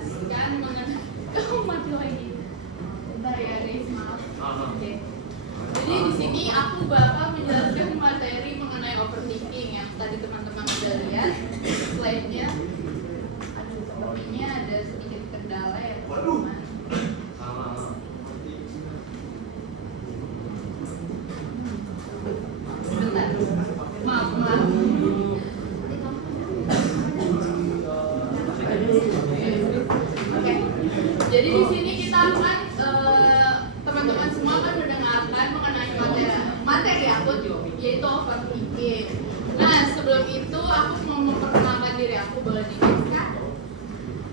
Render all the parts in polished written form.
menjelaskan mengenai kamu mati lagi. Bentar ya guys, maaf. Oke. Jadi di sini aku bakal menjelaskan materi mengenai overthinking yang tadi teman-teman sudah lihat slide-nya. Aduh, sepertinya ada sedikit kendala ya teman-teman. Bentar, maaf. Oke, jadi di sini kita akan teman-teman semua akan mendengarkan mengenai materi aku yaitu overthinking. Nah, sebelum itu aku mau memperkenalkan diri aku, boleh dikasih.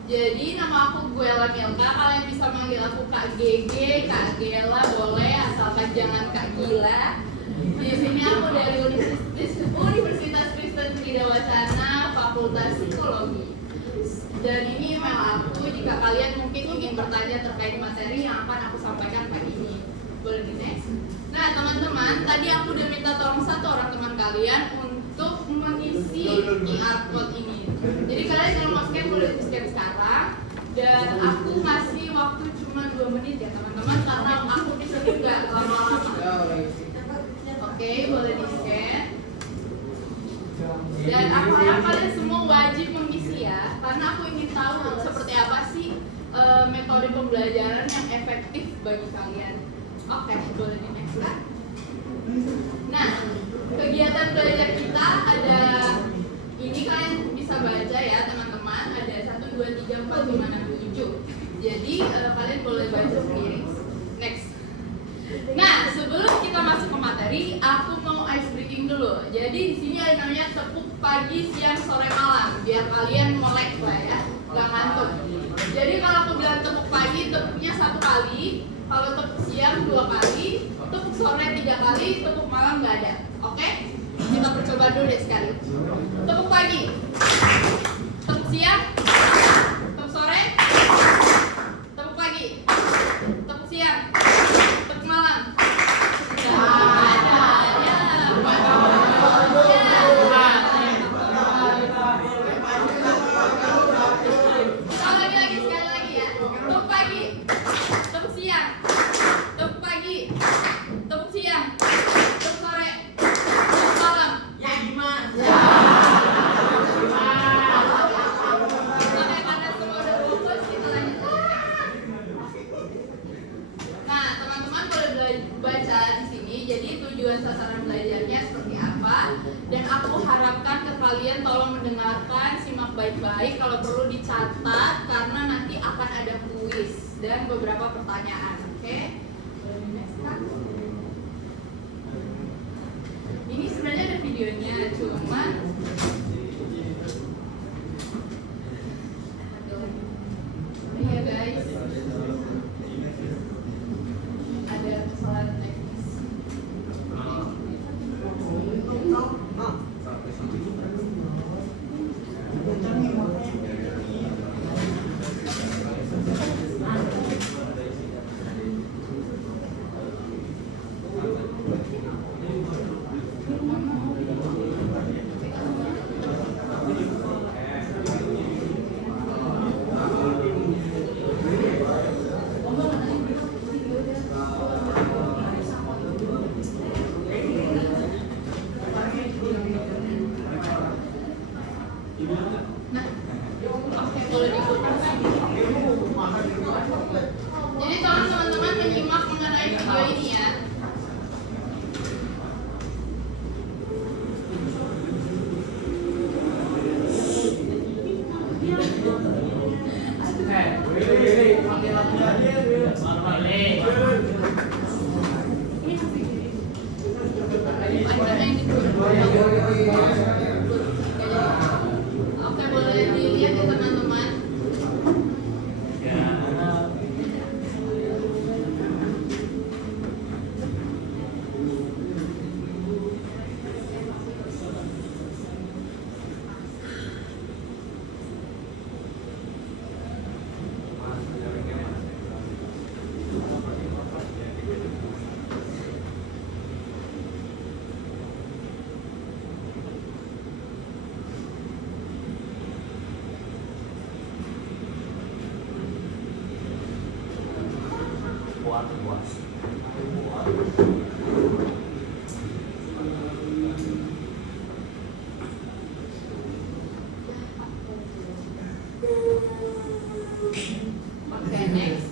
Jadi nama aku Guela Milka, kalian bisa manggil aku Kak GG, Kak Gela boleh, asalkan jangan Kak Gila. Di sini aku dari Universitas Kristen Tridya Wacana, Fakultas Psikologi. Dan ini email aku jika kalian mungkin ingin bertanya terkait materi yang akan aku sampaikan pagi ini. Boleh di next. Nah teman-teman, tadi aku udah minta tolong satu orang teman kalian untuk mengisi QR code ini. Jadi kalian kalau mau scan boleh di scan sekarang. Dan aku ngasih waktu cuma 2 menit ya teman-teman, karena aku di sini nggak lama-lama. Oke, boleh di scan. Dan aku harap kalian semua wajib mengisi ya, karena aku ingin tahu seperti apa sih metode pembelajaran yang efektif bagi kalian. Oke, boleh di next slide. Nah, kegiatan belajar kita ada ini, kalian bisa baca ya teman-teman, ada 1, 2, 3, 4, 5, 6, 7. Jadi kalian boleh baca sendiri. Next. Nah, sebelum kita masuk ke materi, aku mau ice breaking dulu. Jadi di sini ada namanya tepuk pagi, siang, sore, malam, biar kalian melek lah ya, nggak ngantuk. Jadi kalau aku bilang tepuk pagi, tepuknya 1 kali. Kalau tepuk siang 2 kali, tepuk sore 3 kali, tepuk malam nggak ada. Oke? Kita percoba dulu deh sekali. Tepuk pagi, tepuk siang, tepuk sore, tepuk pagi, tepuk siang, tepuk malam. Sasaran belajarnya seperti apa, dan aku harapkan ke kalian tolong mendengarkan, simak baik-baik, kalau perlu dicatat karena nanti akan ada kuis dan beberapa pertanyaan. Oke? Ini sebenarnya ada videonya, cuman iya guys, ada kesalahan teknis. Jadi tolong teman-teman menyimak mengenai video ini ya. Oke, boleh dilihat ya teman-teman. Oke, next.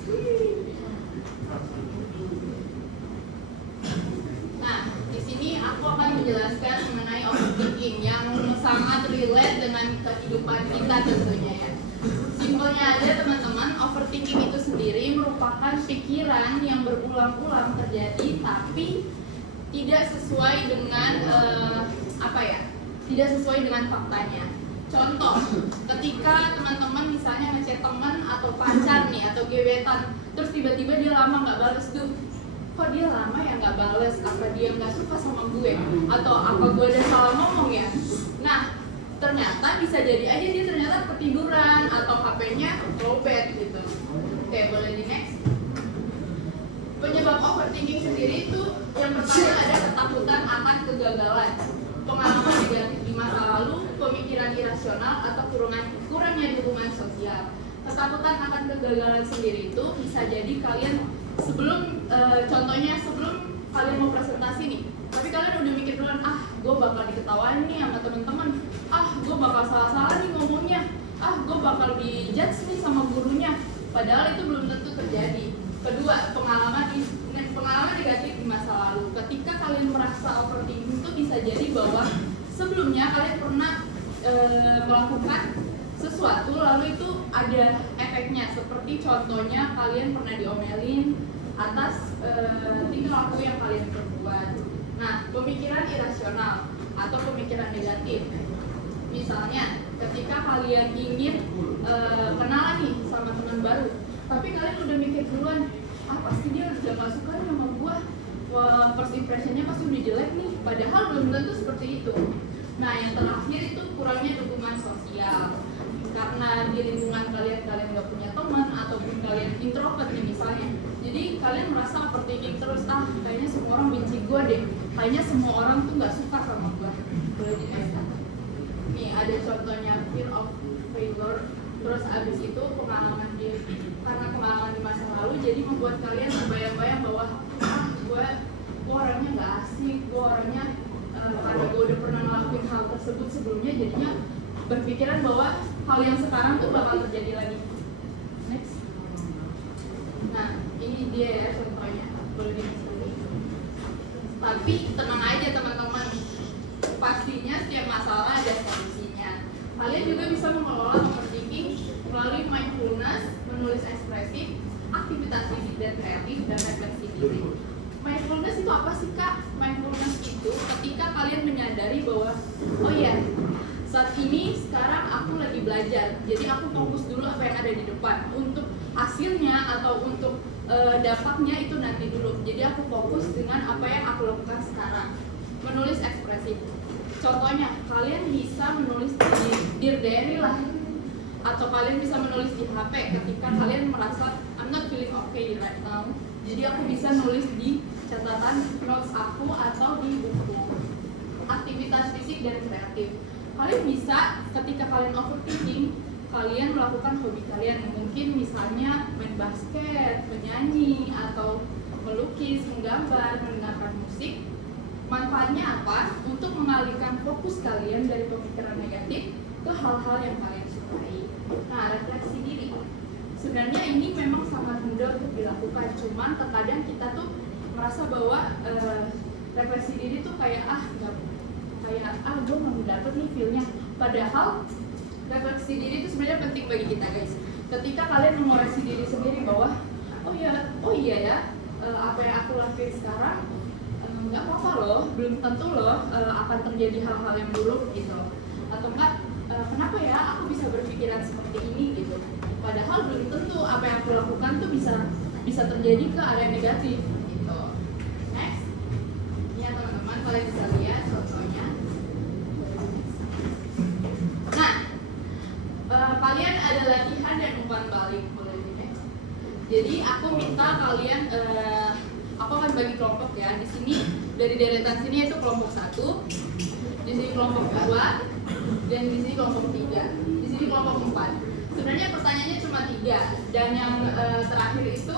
Nah, di sini aku akan menjelaskan mengenai overthinking yang sangat relate dengan kehidupan kita tentunya ya. Simpelnya aja teman-teman, overthinking itu sendiri merupakan pikiran yang berulang-ulang terjadi tapi tidak sesuai dengan tidak sesuai dengan faktanya. Contoh, ketika teman-teman misalnya ngechat teman atau pacar nih atau gebetan, terus tiba-tiba dia lama nggak bales tuh, kok dia lama ya nggak bales? Apa dia nggak suka sama gue? Atau apa gue udah salah ngomong ya? Nah, ternyata bisa jadi aja dia ternyata ketiduran atau HP-nya lowbat gitu. Oke, boleh di next. Penyebab overthinking sendiri itu yang pertama ada ketakutan akan kegagalan, pengalaman negatif di masa lalu, pemikiran irasional atau kurangnya dukungan sosial. Ketakutan akan kegagalan sendiri itu bisa jadi kalian contohnya sebelum kalian mau presentasi nih, tapi kalian udah mikir duluan, gue bakal diketawain nih sama temen-temen, gue bakal salah-salah nih ngomongnya, gue bakal dijudge nih sama gurunya, padahal itu belum tentu terjadi. Kedua, pengalaman negatif di masa lalu. Ketika kalian merasa overthinking itu bisa jadi bahwa sebelumnya kalian pernah melakukan sesuatu lalu itu ada efeknya, seperti contohnya kalian pernah diomelin atas tingkah laku yang kalian perbuat. Nah, pemikiran irasional atau pemikiran negatif, misalnya ketika kalian ingin kenalan nih sama teman baru, tapi kalian udah mikir duluan, pasti dia udah gak suka sama gua, first impressionnya pasti udah jelek nih, padahal belum tentu seperti itu. Nah, yang terakhir itu kurangnya dukungan sosial. Karena di lingkungan kalian gak punya teman ataupun kalian introvert nih misalnya, jadi kalian merasa overthinking terus, kayaknya semua orang benci gua deh, kayaknya semua orang tuh gak suka sama gua. Boleh di next. Nih ada contohnya fear of failure. Terus abis itu karena pengalaman di masa lalu jadi membuat kalian terbayang-bayang bahwa gue orangnya nggak asik, gue orangnya karena gue udah pernah ngelakuin hal tersebut sebelumnya, jadinya berpikiran bahwa hal yang sekarang tuh bakal terjadi lagi. Next. Nah, ini dia ya contohnya, boleh di-next lagi. Tapi tenang aja teman-teman, pastinya setiap masalah ada solusinya. Kalian juga bisa mengelola overthinking melalui mindfulness, menulis ekspresif, aktivitas fisik dan kreatif, dan refleksi diri. Mindfulness itu apa sih Kak? Mindfulness itu ketika kalian menyadari bahwa, oh iya, saat ini sekarang aku lagi belajar, jadi aku fokus dulu apa yang ada di depan. Untuk hasilnya atau untuk dapatnya itu nanti dulu. Jadi aku fokus dengan apa yang aku lakukan sekarang. Menulis ekspresif. Contohnya, kalian bisa menulis di Dear Diary lah, atau kalian bisa menulis di HP ketika kalian merasa I'm not feeling okay right now. Jadi aku bisa nulis di catatan notes aku atau di buku. Aktivitas fisik dan kreatif. Kalian bisa ketika kalian overthinking, kalian melakukan hobi kalian, mungkin misalnya main basket, menyanyi, atau melukis, menggambar, mendengarkan musik. Manfaatnya apa? Untuk mengalihkan fokus kalian dari pemikiran negatif ke hal-hal yang kalian sukai. Nah, refleksi diri. Sebenarnya ini memang sangat mudah untuk dilakukan, cuman terkadang kita tuh merasa bahwa refleksi diri tuh kayak gue mau dapet nih feel-nya. Padahal refleksi diri itu sebenarnya penting bagi kita guys. Ketika kalian mengoreksi diri sendiri bahwa oh iya ya, apa yang aku lakuin sekarang nggak apa-apa loh, belum tentu loh akan terjadi hal-hal yang buruk gitu, atau enggak kenapa ya aku bisa berpikiran seperti ini gitu, padahal belum tentu apa yang aku lakukan tuh bisa terjadi ke arah yang negatif gitu. Next, ya teman-teman, kalian bisa lihat contohnya. Nah, kalian ada latihan dan umpan balik, boleh di next. Jadi aku minta kalian aku akan bagi kelompok ya. Di sini dari deretan sini itu kelompok 1, di sini kelompok 2, dan di sini kelompok 3, di sini kelompok 4. Sebenarnya pertanyaannya cuma 3, Ya, dan yang terakhir itu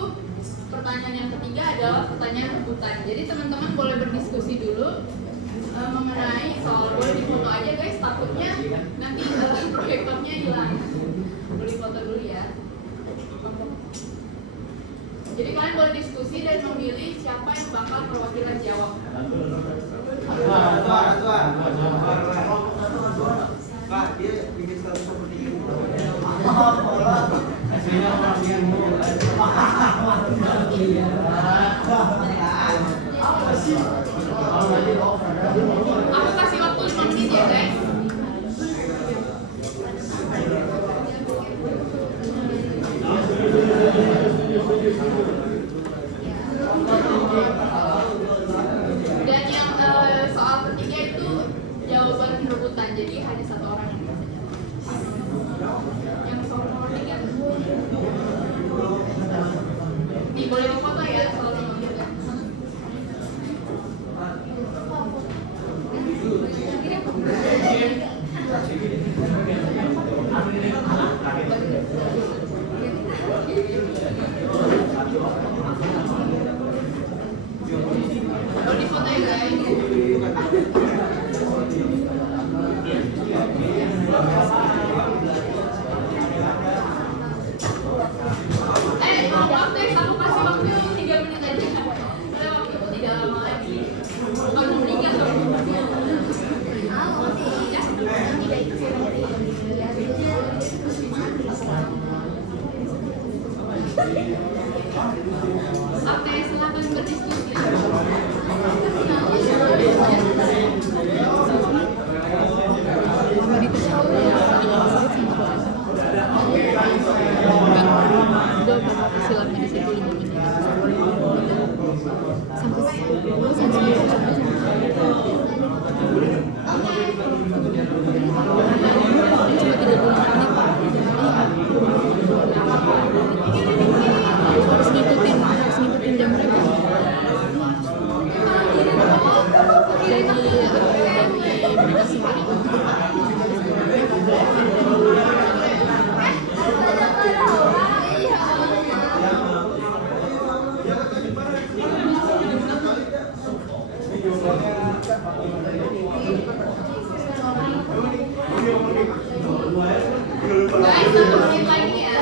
pertanyaan yang ketiga adalah pertanyaan rebutan. Jadi teman-teman boleh berdiskusi dulu mengenai soal boleh difoto aja guys, takutnya nanti proyektornya hilang. Boleh foto dulu ya. Jadi kalian boleh diskusi dan memilih siapa yang bakal perwakilan jawab. Kak, dia ingin selalu seperti itu. Aku kasih waktu 5 menit ya guys. Dan yang soal ketiga itu jawaban rebutan, jadi hanya satu orang yang bisa jawab. Yang soal nomor 3 nih boleh foto ya soal nomor 3. Boleh difoto ya guys. Maaf guys, aku kasih waktu 3 menit aja. Karena waktu tidak lama lagi. Kalau mau meninggal Oke, silakan berdiskusi. Silakan di situ 5 menit. Harus ngikutin jam berapa? Dari mereka sendiri. Guys, 1 menit lagi ya.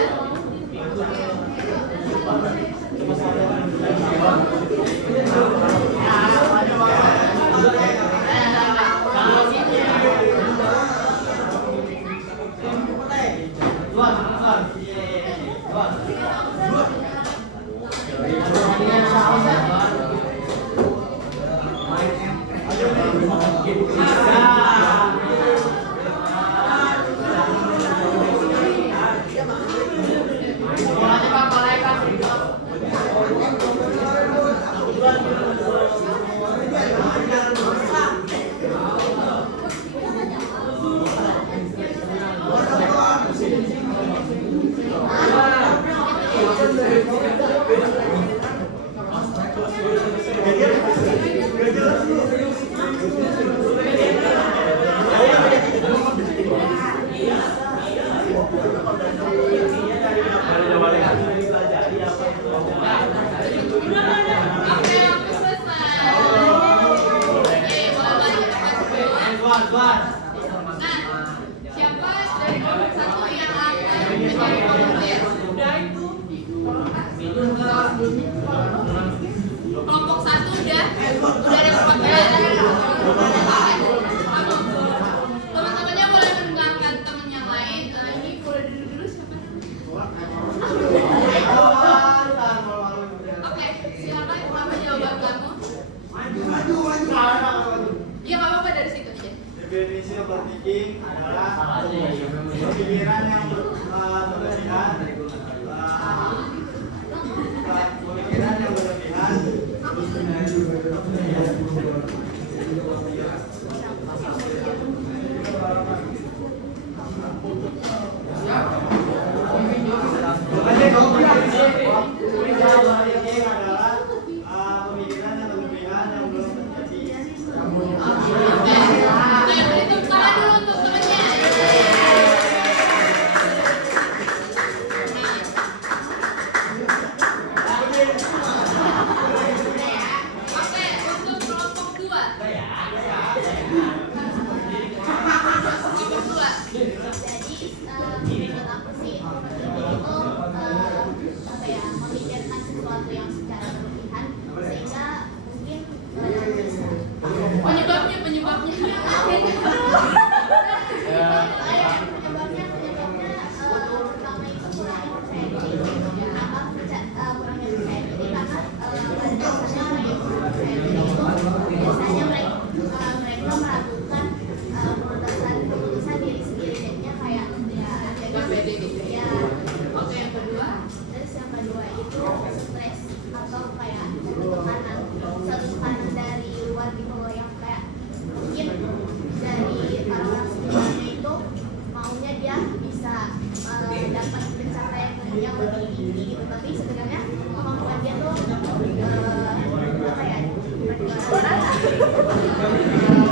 tapi sebenarnya kemampuan dia tuh apa ya,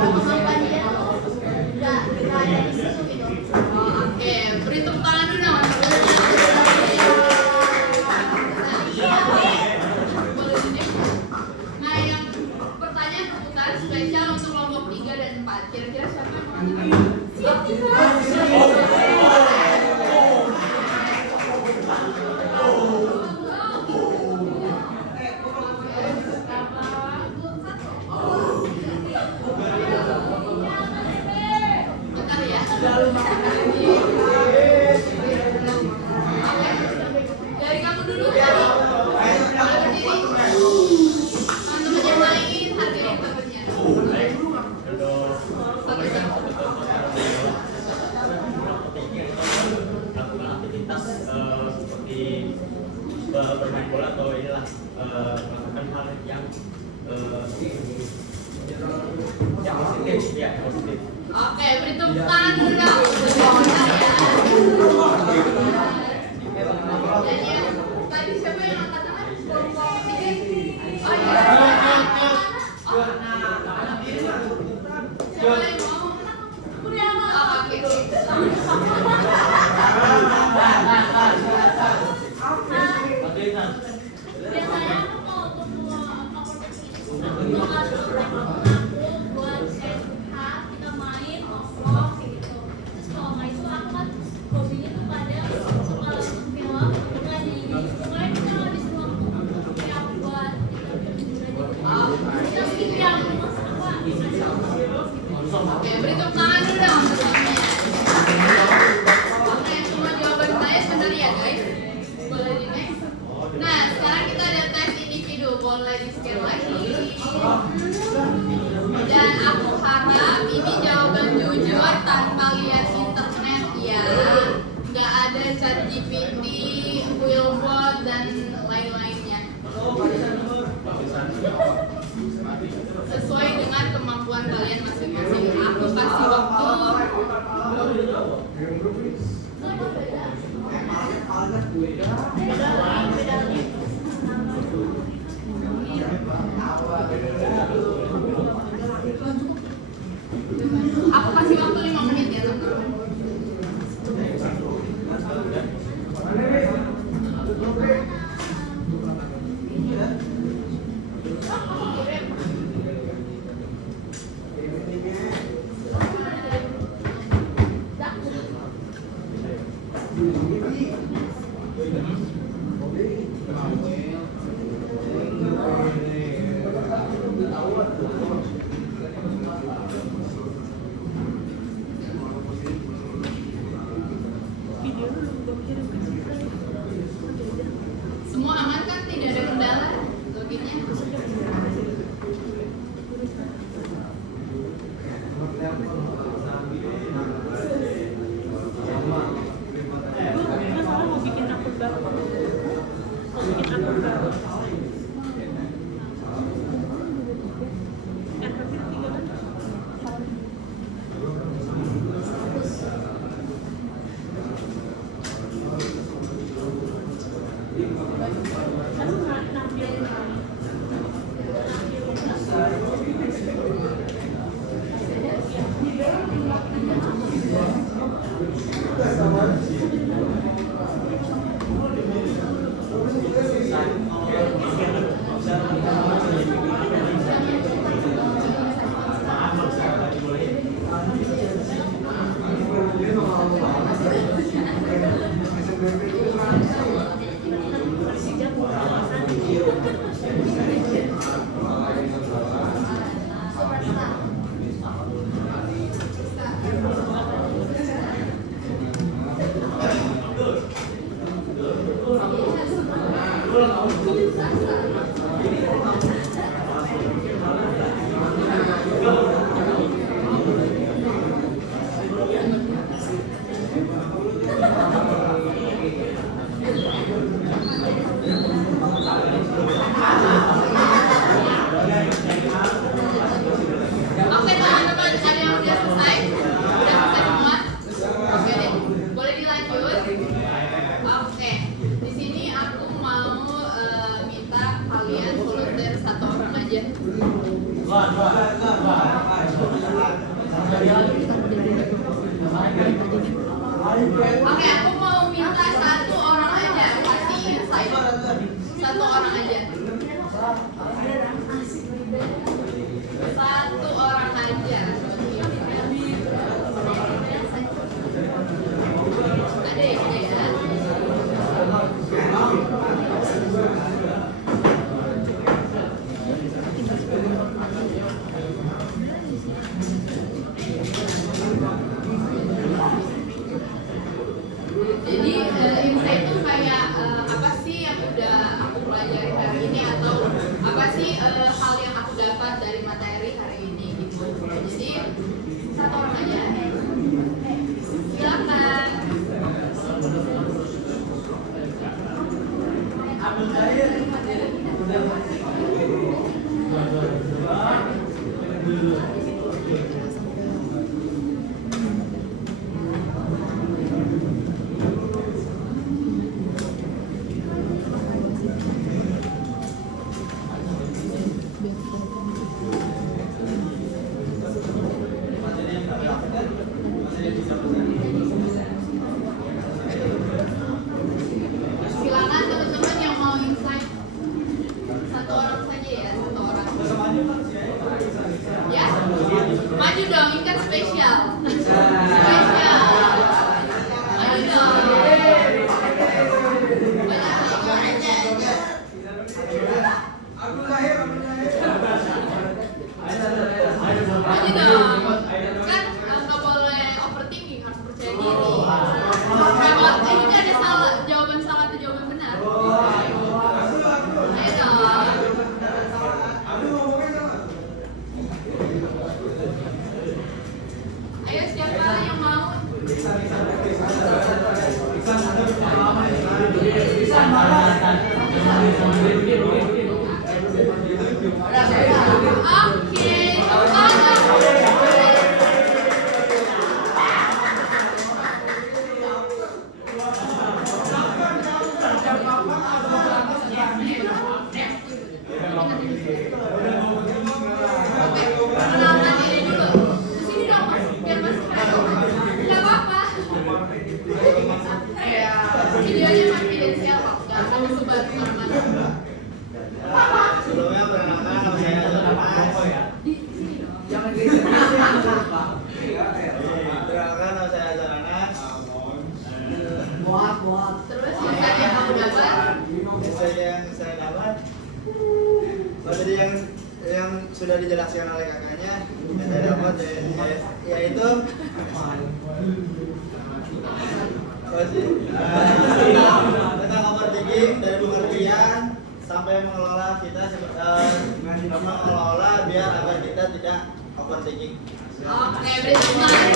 kemampuan dia tuh nggak ada di situ gitu. Oke, beri tepuk tangan dulu dong. Boleh ini. Nah, yang pertanyaan perputaran spesial untuk kelompok 3 dan 4. Kira-kira siapa yang mau ngomong? Bentar ya. Oke. Dari kamu dulu. Boleh berdiri. Teman-teman yang lain hargain temannya. Lakukan aktivitas seperti bermain bola atau inilah melakukan hal yang positif, ya positif. Oke, beri tepuk tangan dulu dong. Dan yang tadi siapa yang angkat tangan? Kelompok 3. Oh iya. Siapa yang mau? Oh, oke. Biasanya aku mau ketemu aku buat sehat, kita main nongkrong gitu. Terus kalau nggak itu aku kan hobinya tuh kadang suka film, suka nyanyi, suka kita habis waktu yang buat kita bikin yang apa bisa. Oke, beri tepuk tangan dulu dong. Oke, semua jawaban saya benar ya guys. Boleh di next. Nah, sekarang kita ada tes individu. Boleh di scan lagi. Dan aku harap ini jawaban jujur tanpa lihat internet ya. Nggak ada chat GPT, Willbot, dan lain-lainnya. Sesuai dengan kemampuan kalian masing-masing. Aku kasih waktu. Aku kasih waktu 5 menit ya teman-teman. Semua aman kan? Tidak ada kendala loginnya? Oke teman-teman, ada yang udah selesai? Udah selesai semua? Oke deh, boleh dilanjut? Oke, di sini aku mau Oke, aku mau minta satu orang aja kasih insight. Satu orang aja. Satu orang aja. Ada ide ya? Jadi insight itu kayak apa sih yang udah aku pelajari hari ini atau apa sih hal yang aku dapat dari materi hari ini gitu. Jadi satu orang aja. Silakan. Silakan teman-teman yang mau insight. Satu orang saja ya, satu orang. Ya, maju dong, ini kan spesial. Spesial. Maju dong. Maju dong. Kan nggak boleh overthinking, harus percaya diri. Lewat ini kan ada salah, jawaban salah atau jawaban benar. Ayo dong. Ayo siapa yang mau? Oke, perkenalkan diri dulu. Kesini dong, Mas. Biar Mas keren. Nggak apa-apa. Videonya konfidensial kok, nggak akan disebar kemana-mana. Sebelumnya perkenalkan nama saya Zalman. Perkenalkan nama saya Zalman. Terus insight yang kamu dapat? Insight yang saya dapat, tadi yang sudah dijelaskan oleh kakaknya, yang saya dapat yaitu apa sih? Tentang overthinking dari pengertian sampai mengelola kita mengelola biar agar kita tidak overthinking. Oke, beri tepuk tangan.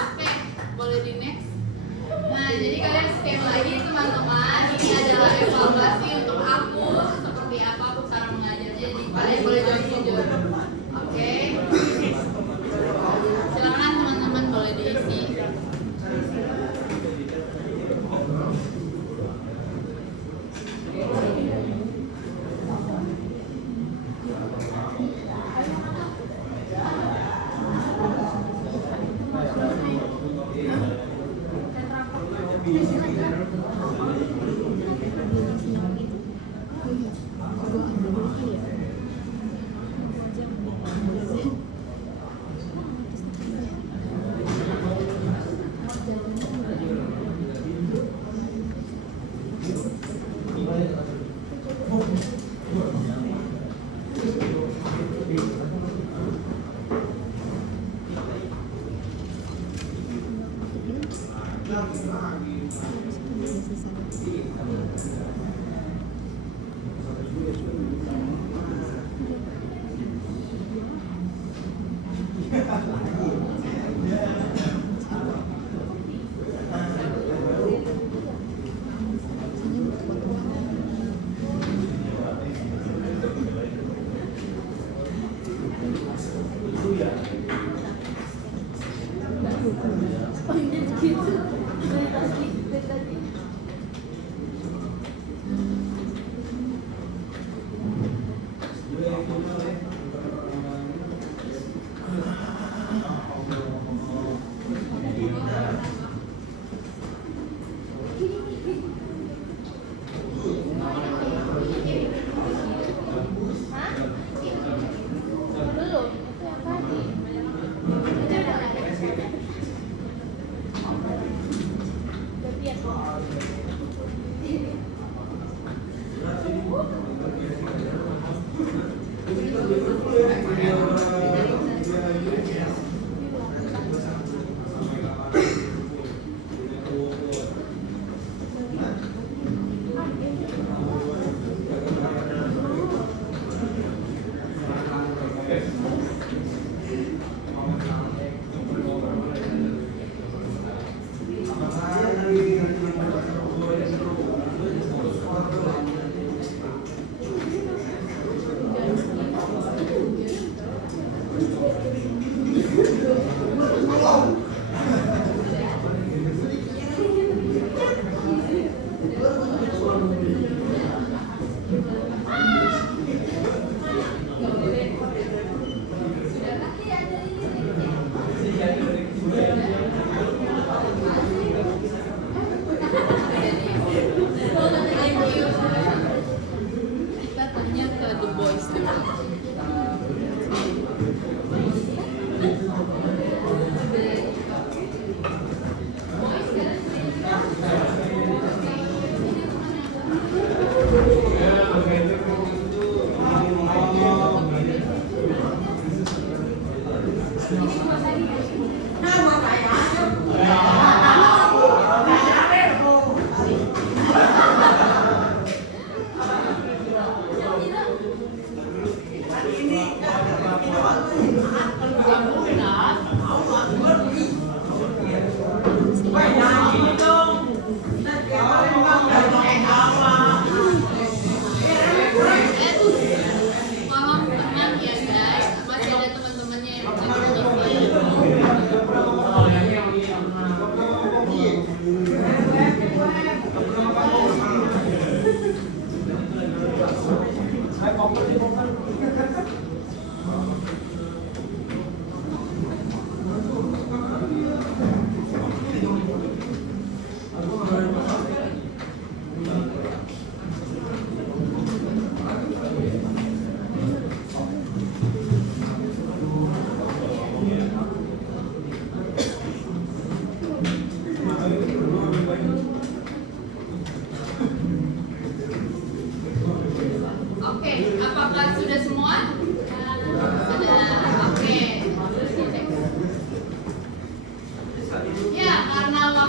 Oke, boleh di next. Nah, jadi kalian skip lagi teman-teman. Ini adalah evaluasi untuk aku seperti apa aku cara mengajarnya. Jadi kalian boleh jawab jujur. Oke. Silakan teman-teman boleh diisi.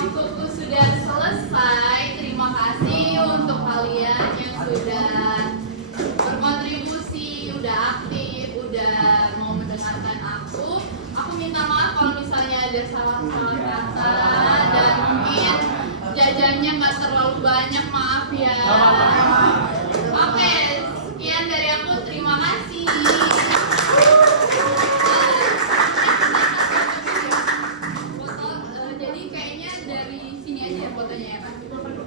Bukuku sudah selesai. Terima kasih untuk kalian yang sudah berkontribusi, udah aktif, udah mau mendengarkan aku. Aku minta maaf kalau misalnya ada salah-salah kata dan mungkin jajannya nggak terlalu banyak, maaf ya. Oke, sekian dari aku. Terima kasih. Foto, jadi kayaknya dari sini aja ya fotonya ya, Pak.